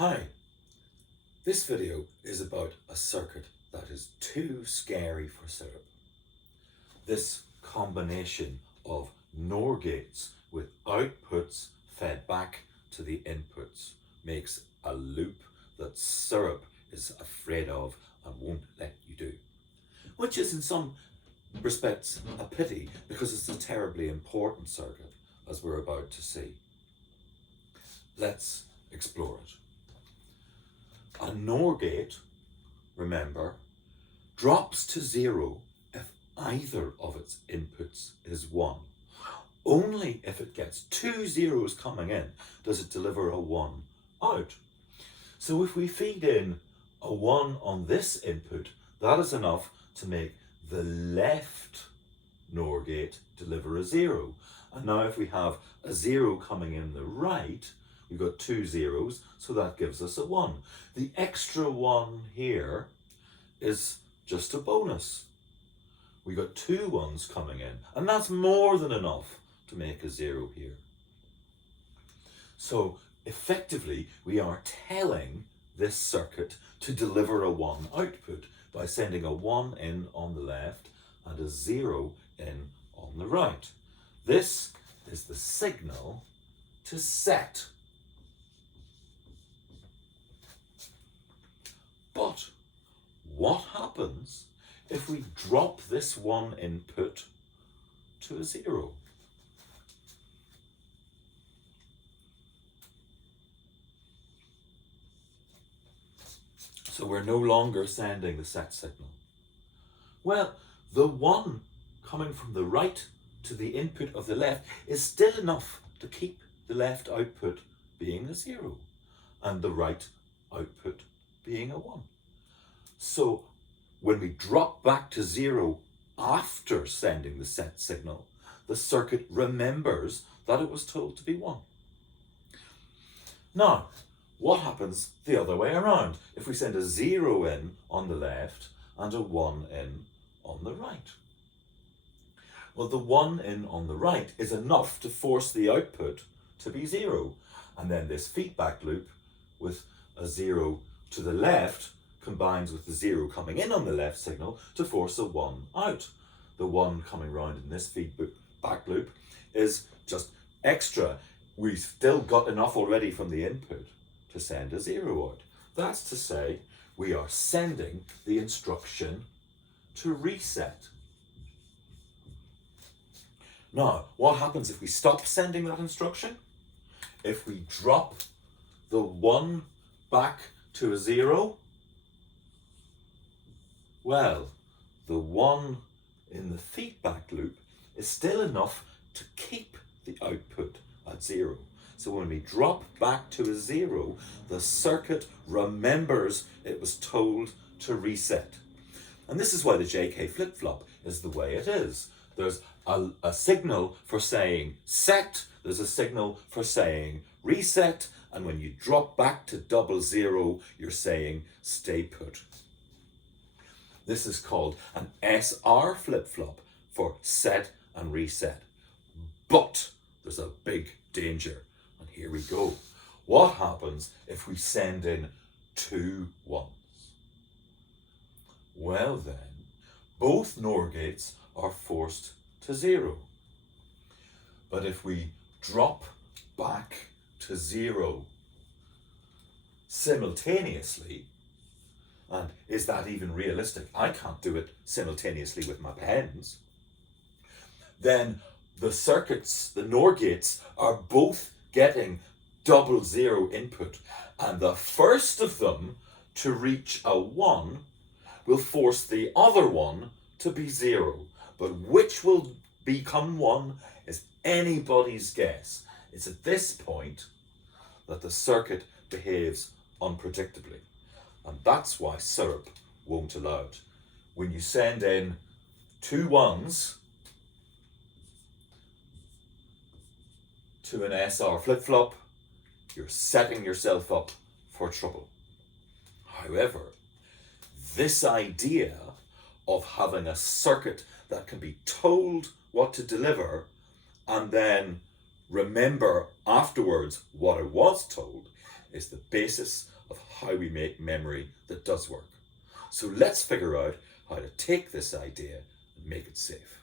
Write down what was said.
Hi, this video is about a circuit that is too scary for SyRup. This combination of NOR gates with outputs fed back to the inputs makes a loop that SyRup is afraid of and won't let you do. Which is in some respects a pity because it's a terribly important circuit, as we're about to see. Let's explore it. A NOR gate, remember, drops to 0 if either of its inputs is 1. Only if it gets 2 zeros coming in does it deliver a 1 out. So if we feed in a 1 on this input, that is enough to make the left NOR gate deliver a 0. And now if we have a 0 coming in the right, we've got 2 zeros, so that gives us a 1. The extra 1 here is just a bonus. We got 2 ones coming in, and that's more than enough to make a 0 here. So effectively, we are telling this circuit to deliver a 1 output by sending a 1 in on the left and a 0 in on the right. This is the signal to set. But what happens if we drop this 1 input to a 0? So we're no longer sending the set signal. Well, the 1 coming from the right to the input of the left is still enough to keep the left output being a 0 and the right output being a 1. So when we drop back to 0 after sending the set signal, the circuit remembers that it was told to be 1. Now, what happens the other way around if we send a 0 in on the left and a 1 in on the right? Well, the 1 in on the right is enough to force the output to be 0. And then this feedback loop with a 0 to the left combines with the 0 coming in on the left signal to force a 1 out. The 1 coming round in this feedback loop is just extra. We've still got enough already from the input to send a 0 out. That's to say, we are sending the instruction to reset. Now, what happens if we stop sending that instruction? If we drop the 1 back to a 0, well, the 1 in the feedback loop is still enough to keep the output at 0. So when we drop back to a 0, the circuit remembers it was told to reset. And this is why the JK flip-flop is the way it is. There's a signal for saying set, there's a signal for saying reset, and when you drop back to 00, you're saying stay put. This is called an SR flip-flop for set and reset. But there's a big danger, and here we go. What happens if we send in 2 1s? Well then, both NOR gates are forced to 0. But if we drop back to 0 simultaneously, and is that even realistic? I can't do it simultaneously with my pens. Then the circuits, the NOR gates, are both getting 00 input, and the first of them to reach a 1 will force the other one to be 0. But which will become 1 is anybody's guess. It's at this point that the circuit behaves unpredictably. And that's why SyRup won't allow it. When you send in 2 1s to an SR flip-flop, you're setting yourself up for trouble. However, this idea of having a circuit that can be told what to deliver and then remember afterwards what it was told is the basis of how we make memory that does work. So let's figure out how to take this idea and make it safe.